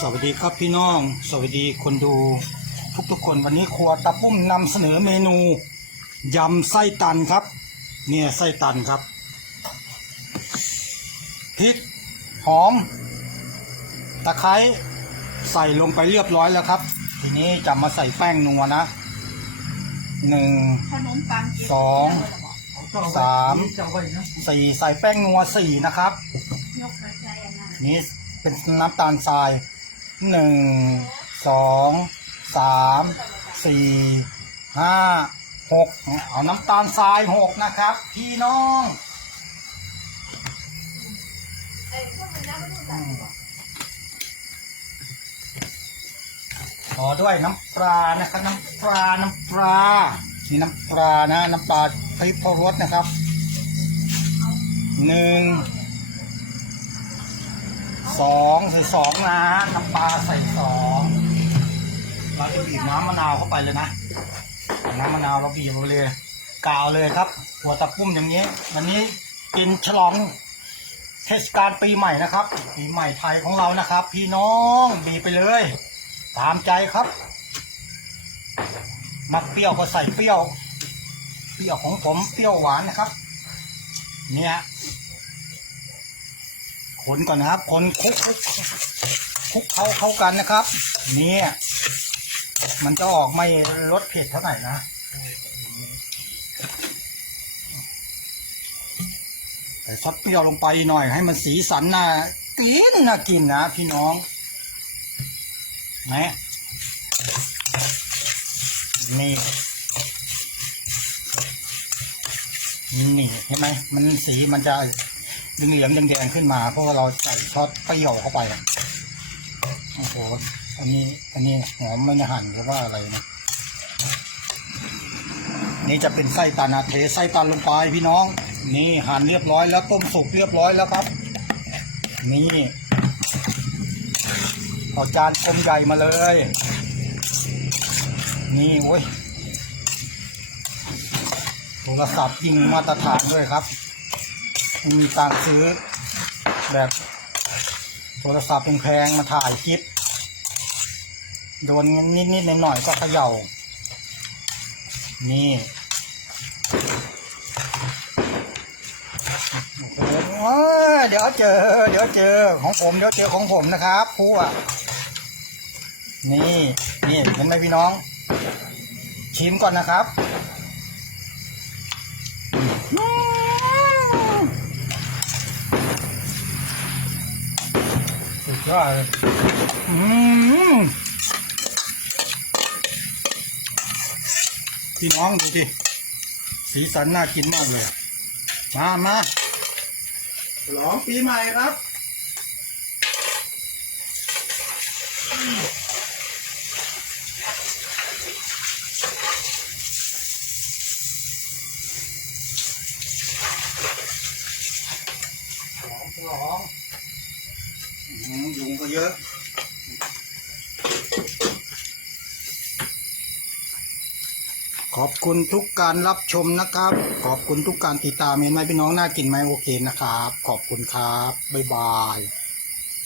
สวัสดีครับพี่น้อง สวัสดีคนดูทุกทุกๆคนวันนี้ครัวตะปุ้มนำเสนอเมนูยำไส้ตันครับ เนี่ยไส้ตันครับพริกหอม ตะไคร้ใส่ลงไปเรียบร้อยแล้วครับ ทีนี้จะมาใส่แป้งนัวนะหนึ่งขนมปังเก็บสองสามสี่ใส่แป้งนัวสี่นะครับยกกระจายอันนั้นนี่ เป็นน้ำตาลทรายหนึ่งสองสามสี่ห้าหกเอาน้ำตาลทรายหกนะครับ พี่น้องขอด้วยน้ำปลานะครับ น้ำปลาน้ำปลานี่น้ำปลานะ น้ำปลาพริกพรสนะครับหนึ่ง สองใส่สองนะน้ำปลาใส่สองเราจะบีบน้ำมะนาวเข้าไปเลยนะน้ำมะนาวเราบีบไปเลยกาวเลยครับ หัวตะพุ่มอย่างนี้ วันนี้เป็นฉลองเทศกาลปีใหม่นะครับ ปีใหม่ไทยของเรานะครับ พี่น้องบีไปเลย ตามใจครับมักเปรี้ยวก็ใส่เปรี้ยว เปรี้ยวของผมเปรี้ยวหวานนะครับ เนี่ย คนก่อนนะครับ คนคลุกคลุกคุกเข้าเข้ากันนะครับ นี่มันจะออกไม่รสเผ็ดเท่าไหร่นะใส่ซอสเปรี้ยวลงไปหน่อย ให้มันสีสันน่ากินน่ากินนะพี่น้องนะนี่นี่เห็นไหมมันสีมันจะ เหลืองๆแดงๆขึ้นมาเพราะว่าเราใส่ซอสเปรี้ยวเข้าไปอะโอ้โหอันนี้อันนี้หอมไม่หั่นหรือว่าอะไรนะนี่จะเป็นไส้ตันนะเทไส้ตันลงไปพี่น้อง นี่หั่นเรียบร้อยแล้วต้มสุกเรียบร้อยแล้วครับ นี่เอาจานกลมใหญ่มาเลย นี่โอ้ยโทรศัพท์ยิงมาตรฐานด้วยครับ มีการซื้อ แบบโทรศัพท์แพงๆมาถ่ายคลิป โดนนิดๆหน่อยๆก็เขย่า นี่โอ้โหเดี๋ยวเจอ เดี๋ยวเจอของผมเดี๋ยวเจอของผมนะครับครูอะนี่นี่เห็นไหมพี่น้อง ชิมก่อนนะครับ ยอดพี่น้องดูดิสีสันน่ากินมากเลย มามาฉลองปีใหม่ครับ ฉลองฉลอง ยุงก็เยอะขอบคุณทุกการรับชมนะครับ ขอบคุณทุกการติดตามเห็นไหมพี่น้องน่ากินไหมโอเคนะครับ ขอบคุณครับ บ๊ายบาย